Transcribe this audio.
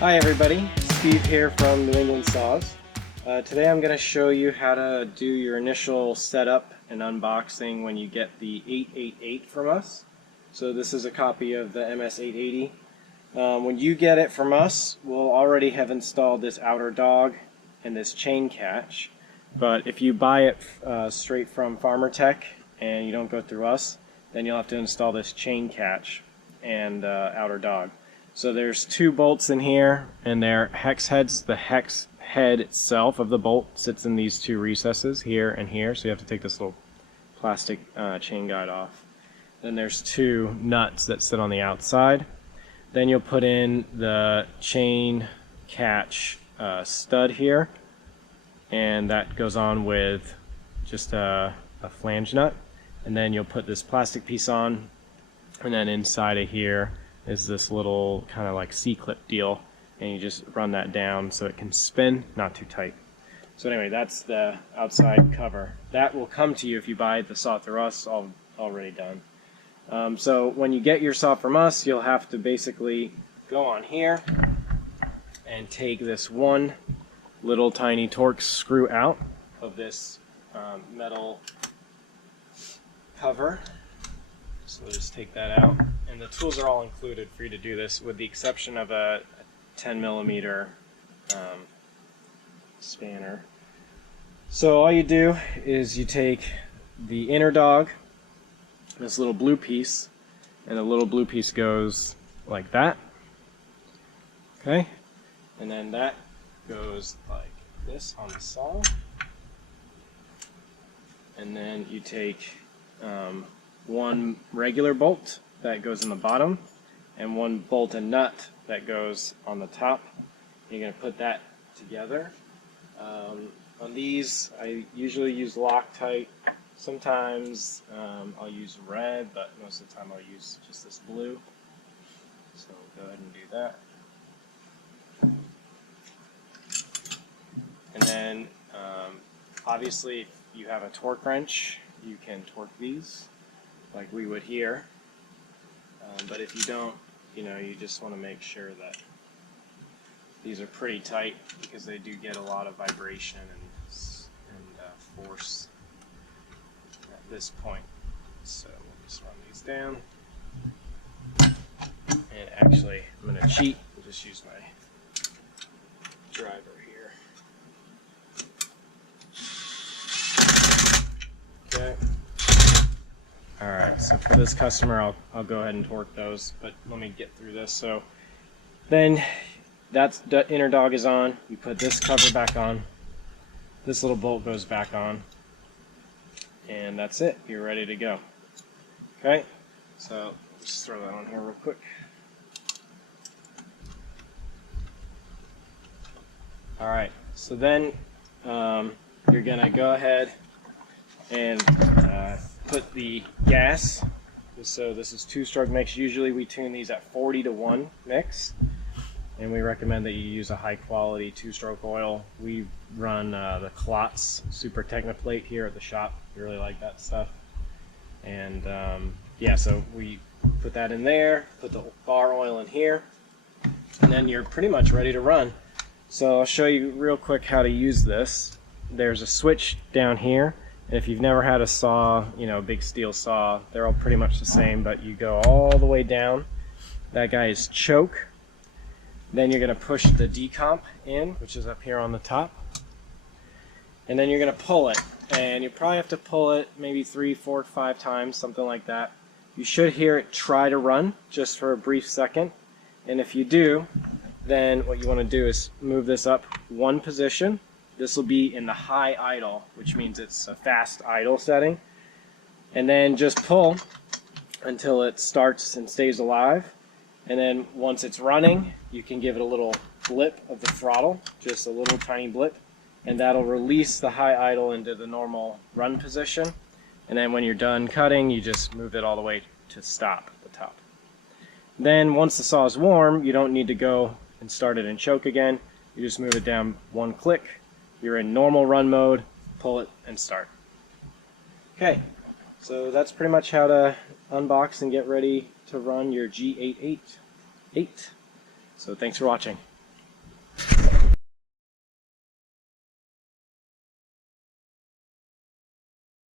Hi everybody, Steve here from New England Saws. Today I'm going to show you how to do your initial setup and unboxing when you get the 888 from us. So this is a copy of the MS-880. When you get it from us, we'll already have installed this outer dog and this chain catch. But if you buy it straight from Farmertec and you don't go through us, then you'll have to install this chain catch and outer dog. So there's two bolts in here, and they're hex heads. The hex head itself of the bolt sits in these two recesses, here and here, so you have to take this little plastic chain guide off. Then there's two nuts that sit on the outside. Then you'll put in the chain catch stud here, and that goes on with just a flange nut. And then you'll put this plastic piece on, and then inside of here is this little kind of like C-clip deal, and you just run that down so it can spin, not too tight. So anyway, that's the outside cover. That will come to you if you buy the saw through us already done. So when you get your saw from us, you'll have to basically go on here and take this one little tiny Torx screw out of this metal cover. So we'll just take that out, and the tools are all included for you to do this, with the exception of a 10mm spanner. So all you do is you take the inner dog, this little blue piece, and the little blue piece goes like that. Okay, and then that goes like this on the saw, and then you take one regular bolt that goes in the bottom and one bolt and nut that goes on the top. You're going to put that together. On these, I usually use Loctite. Sometimes I'll use red, but most of the time I'll use just this blue. So go ahead and do that. And then obviously if you have a torque wrench, you can torque these like we would here, but if you don't, you just want to make sure that these are pretty tight, because they do get a lot of vibration and force at this point. So we'll just run these down, and actually I'm going to cheat and just use my driver here. Okay. Alright, so for this customer, I'll go ahead and torque those, but let me get through this. So then the inner dog is on. You put this cover back on. This little bolt goes back on. And that's it. You're ready to go. Okay, so just throw that on here real quick. Alright, so then you're going to go ahead and put the gas. So this is 2-stroke mix. Usually we tune these at 40-to-1 mix, and we recommend that you use a high quality 2-stroke oil. We run the Klotz Super Technoplate here at the shop. We really like that stuff. And yeah, so we put that in there, put the bar oil in here, and then you're pretty much ready to run. So I'll show you real quick how to use this. There's a switch down here. If you've never had a saw, a big steel saw, they're all pretty much the same, but you go all the way down. That guy is choke. Then you're going to push the decomp in, which is up here on the top. And then you're going to pull it. And you probably have to pull it maybe 3, 4, 5 times, something like that. You should hear it try to run just for a brief second. And if you do, then what you want to do is move this up one position. This will be in the high idle, which means it's a fast idle setting. And then just pull until it starts and stays alive. And then once it's running, you can give it a little blip of the throttle, just a little tiny blip, and that'll release the high idle into the normal run position. And then when you're done cutting, you just move it all the way to stop at the top. Then once the saw is warm, you don't need to go and start it in choke again. You just move it down one click. You're in normal run mode, pull it and start. Okay, so that's pretty much how to unbox and get ready to run your G888. So thanks for watching.